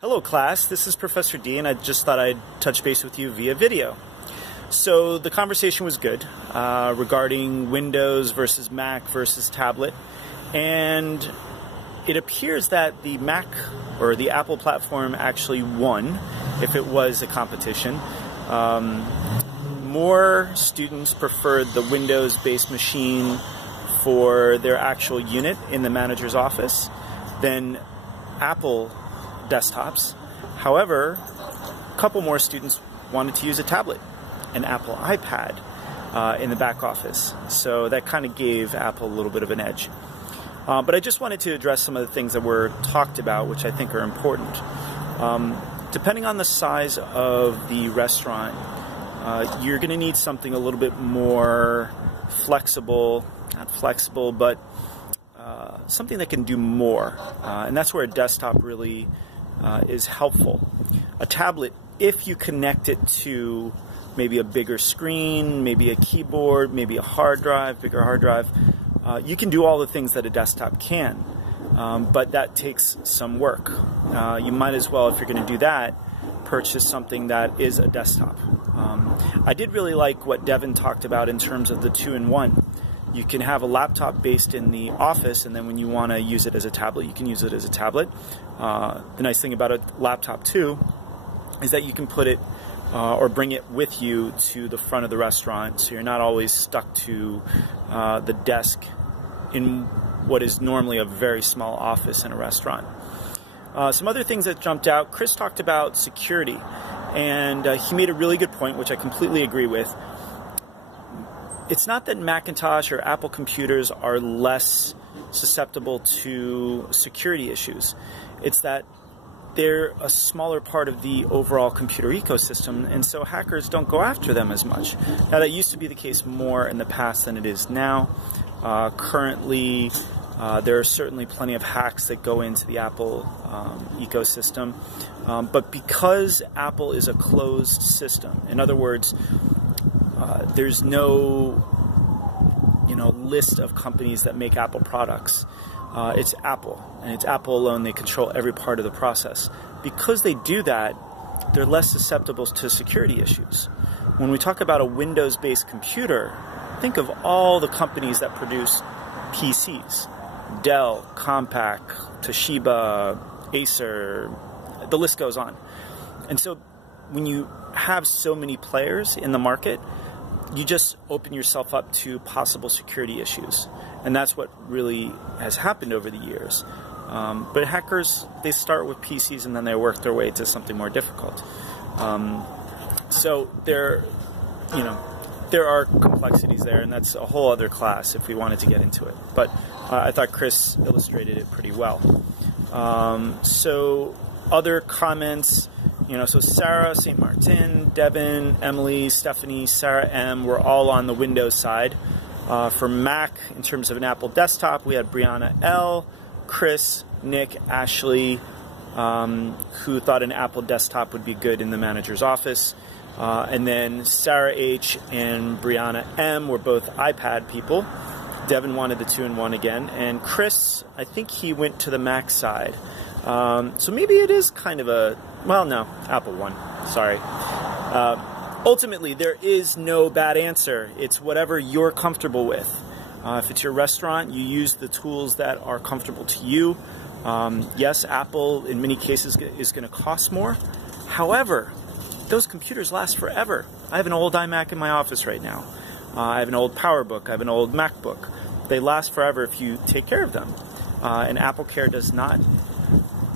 Hello class, this is Professor D and I just thought I'd touch base with you via video. So the conversation was good regarding Windows versus Mac versus tablet, and it appears that the Mac or the Apple platform actually won if it was a competition. More students preferred the Windows-based machine for their actual unit in the manager's office than Apple desktops. However, a couple more students wanted to use a tablet, an Apple iPad in the back office. So that kind of gave Apple a little bit of an edge. But I just wanted to address some of the things that were talked about, which I think are important. Depending on the size of the restaurant, you're going to need something a little bit more flexible, not flexible, but something that can do more. And that's where a desktop really is helpful. A tablet, if you connect it to maybe a bigger screen, maybe a keyboard, maybe a hard drive, bigger hard drive, you can do all the things that a desktop can, but that takes some work. You might as well, if you're going to do that, purchase something that is a desktop. I did really like what Devin talked about in terms of the 2-in-1. You can have a laptop based in the office, and then when you want to use it as a tablet, you can use it as a tablet. The nice thing about a laptop too is that you can put it or bring it with you to the front of the restaurant, so you're not always stuck to the desk in what is normally a very small office in a restaurant. Some other things that jumped out, Chris talked about security, and he made a really good point, which I completely agree with. It's not that Macintosh or Apple computers are less susceptible to security issues. It's that they're a smaller part of the overall computer ecosystem, and so hackers don't go after them as much. Now, that used to be the case more in the past than it is now. Currently, there are certainly plenty of hacks that go into the Apple ecosystem, but because Apple is a closed system, in other words, there's no list of companies that make Apple products. It's Apple, and it's Apple alone. They control every part of the process. Because they do that, they're less susceptible to security issues. When we talk about a Windows-based computer, think of all the companies that produce PCs. Dell, Compaq, Toshiba, Acer, the list goes on. And so when you have so many players in the market, you just open yourself up to possible security issues. And that's what really has happened over the years. But hackers, they start with PCs and then they work their way to something more difficult. So there are complexities there, and that's a whole other class if we wanted to get into it. But I thought Chris illustrated it pretty well. So other comments, so Sarah, St. Martin, Devin, Emily, Stephanie, Sarah M. were all on the Windows side. For Mac, in terms of an Apple desktop, we had Brianna L., Chris, Nick, Ashley, who thought an Apple desktop would be good in the manager's office. And then Sarah H. and Brianna M. were both iPad people. Devin wanted the 2-in-1 again. And Chris, I think he went to the Mac side. So maybe it is kind of Apple won. Sorry. Ultimately, there is no bad answer. It's whatever you're comfortable with. If it's your restaurant, you use the tools that are comfortable to you. Yes, Apple, in many cases, is going to cost more. However, those computers last forever. I have an old iMac in my office right now. I have an old PowerBook. I have an old MacBook. They last forever if you take care of them. And AppleCare does not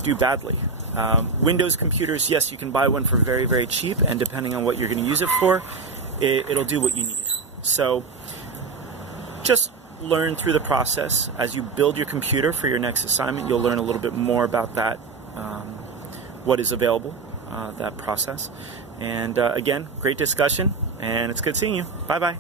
do badly. Windows computers, yes, you can buy one for very, very cheap, and depending on what you're going to use it for, it'll do what you need. So just learn through the process. As you build your computer for your next assignment, you'll learn a little bit more about that, what is available, that process. And again, great discussion, and it's good seeing you. Bye-bye.